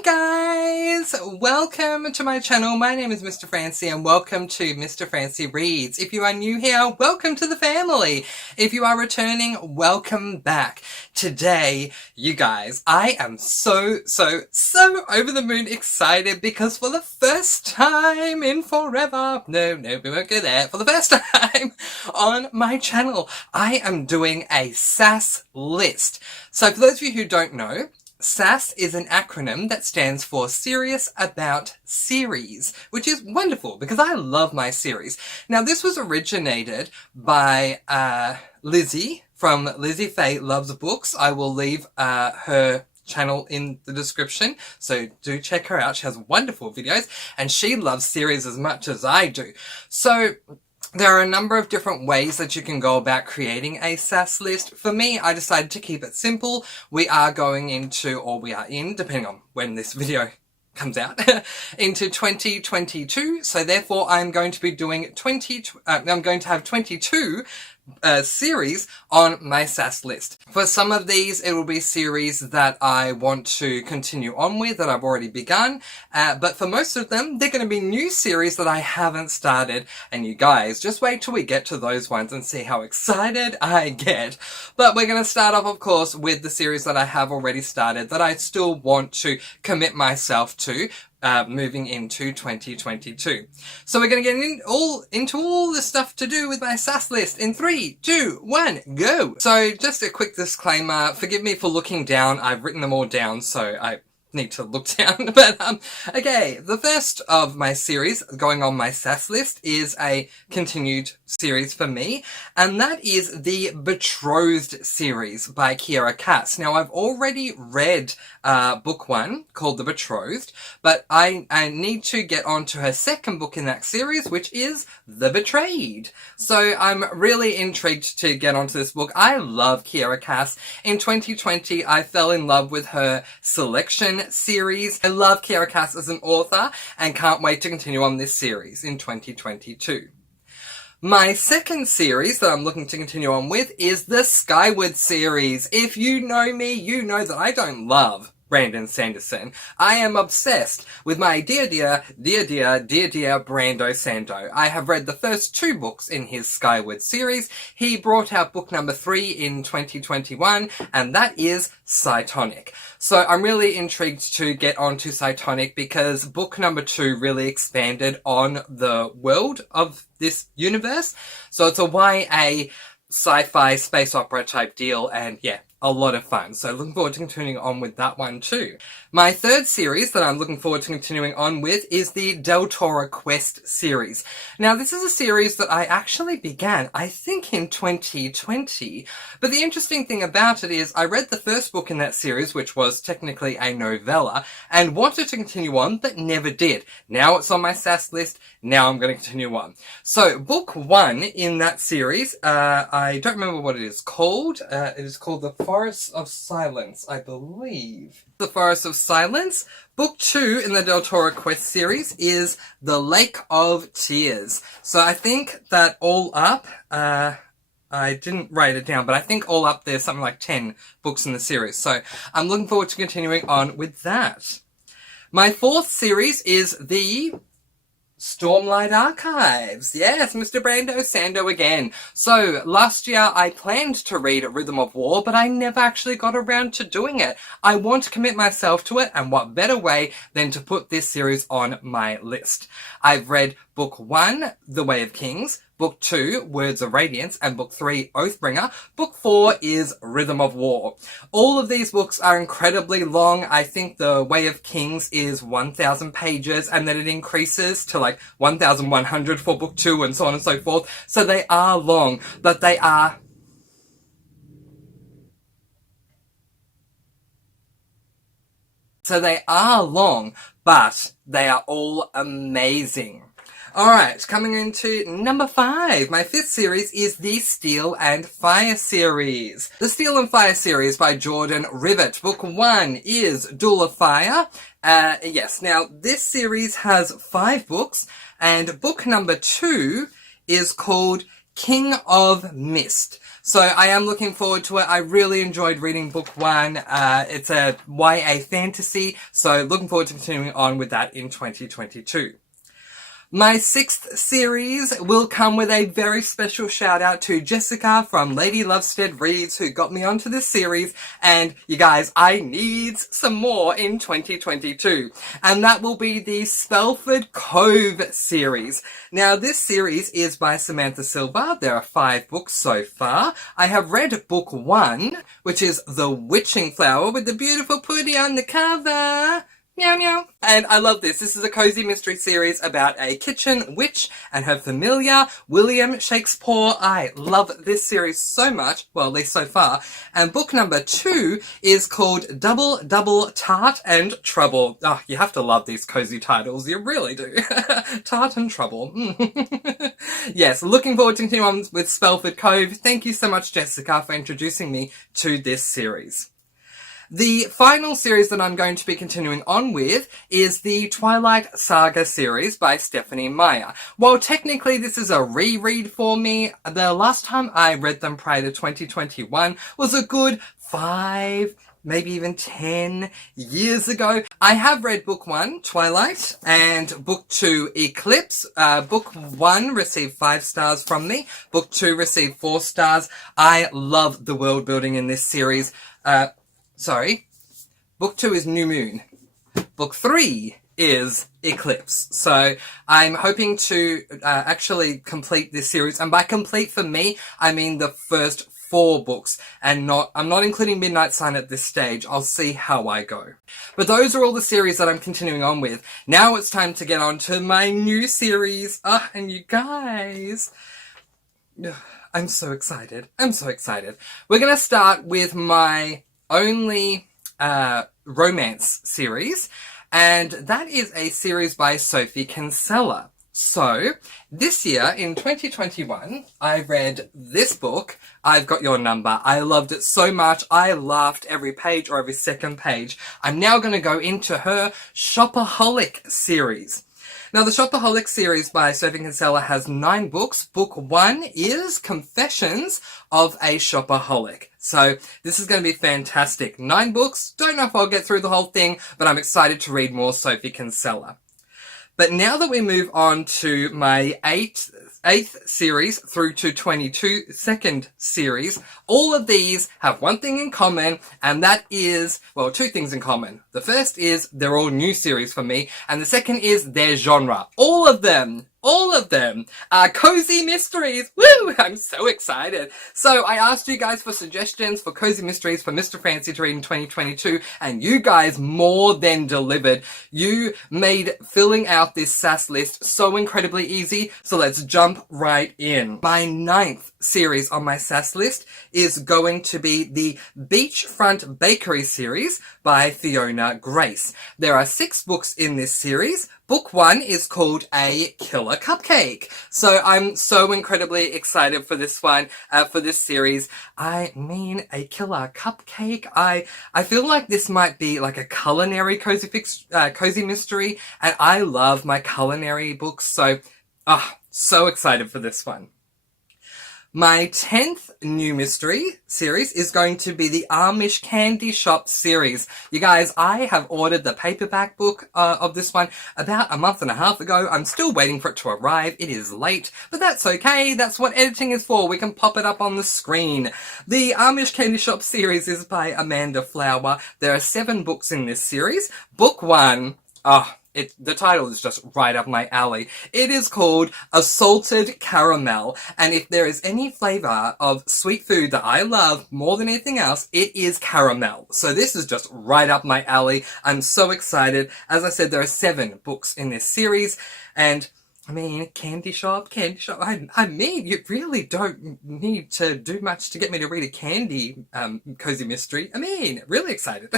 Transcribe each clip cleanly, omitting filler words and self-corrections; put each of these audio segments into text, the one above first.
Hey guys! Welcome to my channel. My name is Mr. Francy and welcome to Mr. Francy Reads. If you are new here, welcome to the family. If you are returning, welcome back. Today, you guys, I am so over the moon excited because for the first time in forever, no, we won't go there, for the first time on my channel, I am doing a SAS list. So for those of you who don't know, SAS is an acronym that stands for Serious About Series, which is wonderful because I love my series. Now, this was originated by Lizzie from Lizzie Faye Loves Books. I will leave her channel in the description, so do check her out. She has wonderful videos and she loves series as much as I do. So there are a number of different ways that you can go about creating a SAS list. For me, I decided to keep it simple. We are going into, or we are in, depending on when this video comes out, into 2022. So therefore, I'm going to be doing I'm going to have 22 series on my SAS list. For some of these, it will be series that I want to continue on with, that I've already begun, but for most of them, they're going to be new series that I haven't started, and you guys, just wait till we get to those ones and see how excited I get. But we're going to start off, of course, with the series that I have already started, that I still want to commit myself to, moving into 2022. So we're going to get into all the stuff to do with my SAS list in 3, 2, 1, go! So just a quick disclaimer, forgive me for looking down, I've written them all down, so I need to look down, but okay, the first of my series going on my SAS list is a continued series for me, and that is the Betrothed series by Kiera Cass. Now, I've already read book 1 called The Betrothed, but I need to get on to her second book in that series, which is The Betrayed. So I'm really intrigued to get onto this book. I love Kiera Cass. In 2020, I fell in love with her selection series. I love Kiera Cass as an author and can't wait to continue on this series in 2022. My second series that I'm looking to continue on with is the Skyward series. If you know me, you know that I don't love Brandon Sanderson. I am obsessed with my dear Brando Sando. I have read the first 2 books in his Skyward series. He brought out book number 3 in 2021, and that is Cytonic. So I'm really intrigued to get onto Cytonic because book number 2 really expanded on the world of this universe. So it's a YA sci-fi space opera type deal, and yeah, a lot of fun. So looking forward to continuing on with that one too. My third series that I'm looking forward to continuing on with is the Del Toro Quest series. Now, this is a series that I actually began, I think, in 2020. But the interesting thing about it is I read the first book in that series, which was technically a novella, and wanted to continue on, but never did. Now it's on my SAS list. Now I'm going to continue on. So book 1 in that series, I don't remember what it is called. It is called The Forest of Silence, I believe. The Forest of Silence. Book 2 in the Del Toro Quest series is The Lake of Tears. So I think that all up, I didn't write it down, but I think all up there's something like 10 books in the series. So I'm looking forward to continuing on with that. My fourth series is the Stormlight Archives. Yes, Mr. Brando Sando again. So, last year I planned to read Rhythm of War, but I never actually got around to doing it. I want to commit myself to it, and what better way than to put this series on my list. I've read book 1, The Way of Kings, book 2, Words of Radiance, and book 3, Oathbringer. Book 4 is Rhythm of War. All of these books are incredibly long. I think The Way of Kings is 1,000 pages, and then it increases to like 1,100 for book 2, and so on and so forth. So they are long, but they are long, but they are all amazing. Alright, coming into number 5. My 5th series is the Steel and Fire series. The Steel and Fire series by Jordan Rivett. Book 1 is Duel of Fire. Yes, now this series has 5 books, and book number 2 is called King of Mist. So I am looking forward to it. I really enjoyed reading book one. It's a YA fantasy, so looking forward to continuing on with that in 2022. My 6th series will come with a very special shout out to Jessica from Lady Lovestead Reads, who got me onto this series, and you guys, I need some more in 2022. And that will be the Spelford Cove series. Now, this series is by Samantha Silva. There are 5 books so far. I have read book 1, which is The Witching Flower, with the beautiful Pooty on the cover. Meow meow. And I love this. This is a cozy mystery series about a kitchen witch and her familiar, William Shakespeare. I love this series so much. Well, at least so far. And book number 2 is called Double Double Tart and Trouble. Oh, you have to love these cozy titles. You really do. Tart and Trouble. Yes, looking forward to continuing on with Spelford Cove. Thank you so much, Jessica, for introducing me to this series. The final series that I'm going to be continuing on with is the Twilight Saga series by Stephanie Meyer. While technically this is a reread for me, the last time I read them prior to 2021 was a good 5, maybe even 10 years ago. I have read book 1, Twilight, and book 2, Eclipse. Book 1 received 5 stars from me. Book 2 received 4 stars. I love the world building in this series. Book 2 is New Moon. Book 3 is Eclipse. So I'm hoping to actually complete this series. And by complete for me, I mean the first 4 books. And I'm not including Midnight Sun at this stage. I'll see how I go. But those are all the series that I'm continuing on with. Now it's time to get on to my new series. And you guys, I'm so excited. I'm so excited. We're going to start with my only romance series, and that is a series by Sophie Kinsella. So this year in 2021 I read this book, I've Got Your Number. I loved it so much. I laughed every page or every second page. I'm now going to go into her Shopaholic series. Now, the Shopaholic series by Sophie Kinsella has 9 books. Book 1 is Confessions of a Shopaholic. So this is going to be fantastic. 9 books. Don't know if I'll get through the whole thing, but I'm excited to read more Sophie Kinsella. But now that we move on to my 8th series through to 22nd series, all of these have one thing in common, and that is, well, 2 things in common. The first is they're all new series for me, and the second is their genre. All of them are cozy mysteries. Woo! I'm so excited. So I asked you guys for suggestions for cozy mysteries for Mr. Francy to read in 2022, and you guys more than delivered. You made filling out this SAS list so incredibly easy, so let's jump right in. My 9th series on my SAS list is going to be the Beachfront Bakery series by Fiona Grace. There are 6 books in this series. Book 1 is called A Killer Cupcake. So I'm so incredibly excited for this one, for this series. I mean, A Killer Cupcake. I feel like this might be like a culinary cozy mystery, and I love my culinary books, so excited for this one. My 10th new mystery series is going to be the Amish Candy Shop series. You guys, I have ordered the paperback book of this one about a month and a half ago. I'm still waiting for it to arrive. It is late, but that's okay. That's what editing is for. We can pop it up on the screen. The Amish Candy Shop series is by Amanda Flower. There are 7 books in this series. Book 1, the title is just right up my alley. It is called A Salted Caramel, and if there is any flavour of sweet food that I love more than anything else, it is caramel. So this is just right up my alley. I'm so excited. As I said, there are 7 books in this series, and I mean, candy shop. I mean, you really don't need to do much to get me to read a candy cozy mystery. I mean, really excited.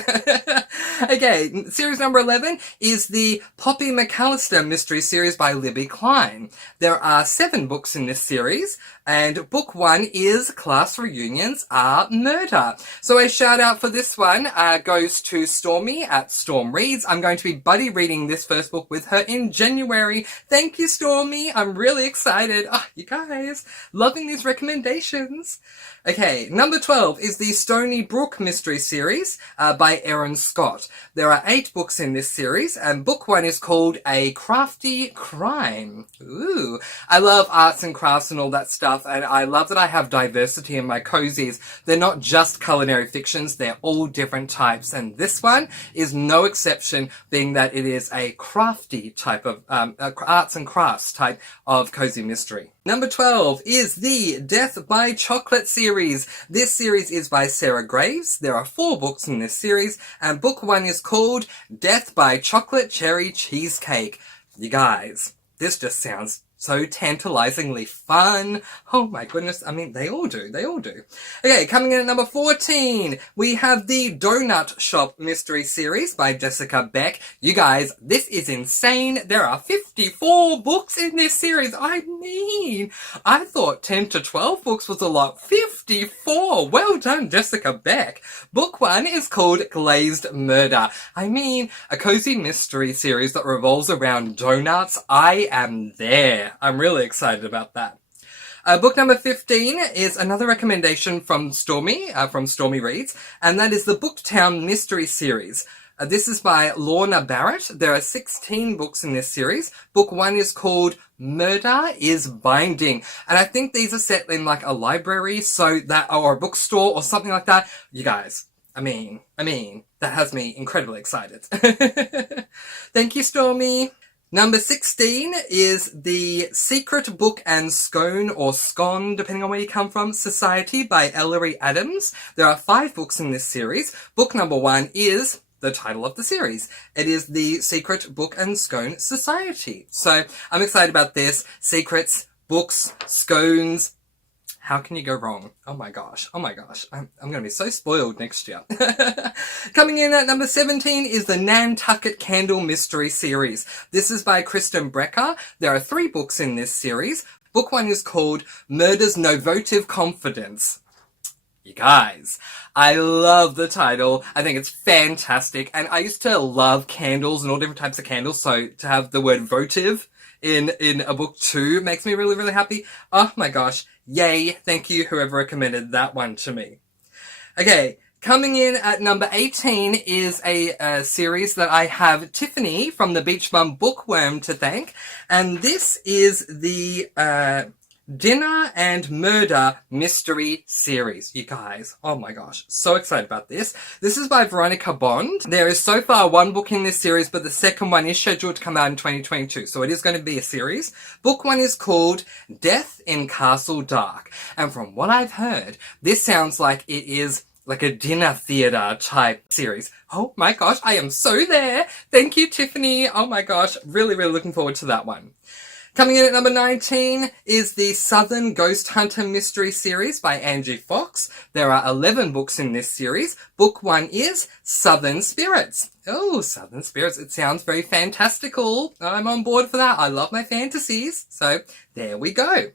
Okay, series number 11 is the Poppy McAllister mystery series by Libby Klein. There are 7 books in this series, and book 1 is Class Reunions Are Murder. So a shout out for this one goes to Stormy at Storm Reads. I'm going to be buddy reading this first book with her in January. Thank you, Stormy. Stormy. I'm really excited. Oh, you guys, loving these recommendations. Okay, number 12 is the Stony Brook Mystery Series by Erin Scott. There are 8 books in this series, and book 1 is called A Crafty Crime. Ooh, I love arts and crafts and all that stuff, and I love that I have diversity in my cozies. They're not just culinary fictions, they're all different types, and this one is no exception, being that it is a crafty type of arts and crafts type of cozy mystery. Number 12 is the Death by Chocolate series. This series is by Sarah Graves. There are 4 books in this series, and book 1 is called Death by Chocolate Cherry Cheesecake. You guys, this just sounds so tantalizingly fun. Oh my goodness. I mean, they all do. They all do. Okay, coming in at number 14, we have the Donut Shop Mystery Series by Jessica Beck. You guys, this is insane. There are 54 books in this series. I mean, I thought 10 to 12 books was a lot. 54! Well done, Jessica Beck. Book 1 is called Glazed Murder. I mean, a cozy mystery series that revolves around donuts. I am there. I'm really excited about that. Book number 15 is another recommendation from Stormy Reads, and that is the Booktown Mystery Series. This is by Lorna Barrett. There are 16 books in this series. Book 1 is called Murder is Binding, and I think these are set in like a library, or a bookstore or something like that. You guys, I mean, that has me incredibly excited. Thank you, Stormy. Number 16 is the Secret Book and Scone, or Scone, depending on where you come from, Society by Ellery Adams. There are 5 books in this series. Book number 1 is the title of the series. It is the Secret Book and Scone Society. So I'm excited about this. Secrets, books, scones. How can you go wrong? Oh my gosh. Oh my gosh. I'm going to be so spoiled next year. Coming in at number 17 is the Nantucket Candle Mystery Series. This is by Kristen Brecker. There are 3 books in this series. Book 1 is called Murder's Novotive Confidence. You guys, I love the title. I think it's fantastic. And I used to love candles and all different types of candles. So to have the word votive in a book too makes me really, really happy. Oh my gosh. Yay. Thank you, whoever recommended that one to me. Okay. Coming in at number 18 is a series that I have Tiffany from the Beach Bum Bookworm to thank. And this is the Dinner and Murder Mystery Series. You guys, oh my gosh, so excited about this. This is by Veronica Bond. There is so far 1 book in this series, but the second one is scheduled to come out in 2022, so it is going to be a series. Book 1 is called Death in Castle Dark, and from what I've heard, this sounds like it is like a dinner theatre type series. Oh my gosh, I am so there. Thank you, Tiffany. Oh my gosh, really, really looking forward to that one. Coming in at number 19 is the Southern Ghost Hunter Mystery Series by Angie Fox. There are 11 books in this series. Book 1 is Southern Spirits. Oh, Southern Spirits. It sounds very fantastical. I'm on board for that. I love my fantasies. So there we go.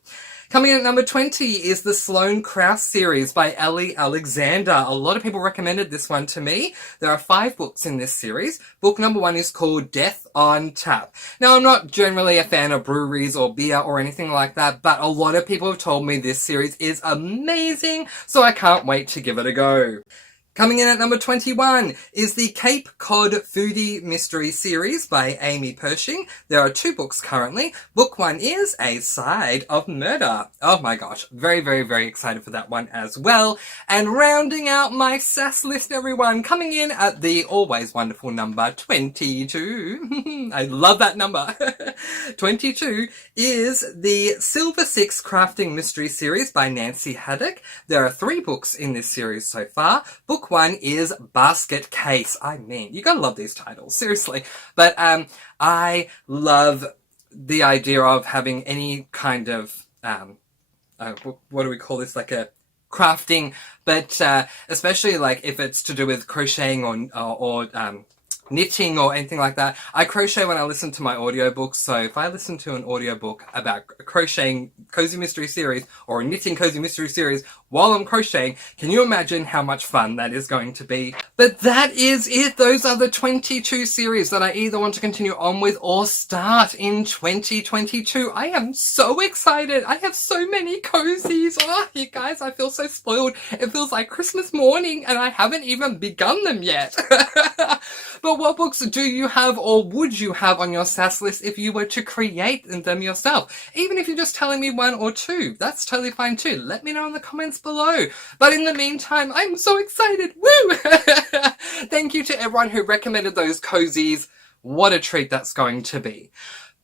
Coming in at number 20 is the Sloane Krause series by Ellie Alexander. A lot of people recommended this one to me. There are 5 books in this series. Book number 1 is called Death on Tap. Now, I'm not generally a fan of breweries or beer or anything like that, but a lot of people have told me this series is amazing, so I can't wait to give it a go. Coming in at number 21 is the Cape Cod Foodie Mystery Series by Amy Pershing. There are 2 books currently. Book 1 is A Side of Murder. Oh my gosh, very, very, very excited for that one as well. And rounding out my SAS list, everyone, coming in at the always wonderful number 22. I love that number. 22 is the Silver Six Crafting Mystery Series by Nancy Haddock. There are 3 books in this series so far. Book 1 is Basket Case. I mean, you gotta love these titles, seriously. But I love the idea of having any kind of, what do we call this, like a crafting, but especially like if it's to do with crocheting or knitting or anything like that. I crochet when I listen to my audiobooks, so if I listen to an audiobook about a crocheting cozy mystery series or a knitting cozy mystery series while I'm crocheting, can you imagine how much fun that is going to be? But that is it. Those are the 22 series that I either want to continue on with or start in 2022. I am so excited. I have so many cozies. Oh, you guys, I feel so spoiled. It feels like Christmas morning and I haven't even begun them yet. But what books do you have or would you have on your SAS list if you were to create them yourself? Even if you're just telling me one or two, that's totally fine too. Let me know in the comments below. But in the meantime, I'm so excited. Woo! Thank you to everyone who recommended those cozies. What a treat that's going to be.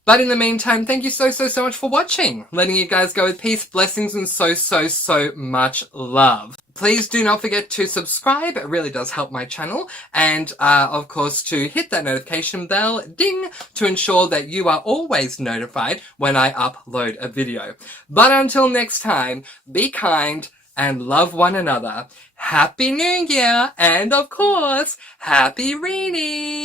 But in the meantime, thank you so much for watching. Letting you guys go with peace, blessings, and so much love. Please do not forget to subscribe. It really does help my channel. And, of course, to hit that notification bell, ding, to ensure that you are always notified when I upload a video. But until next time, be kind and love one another. Happy New Year! And, of course, happy reading!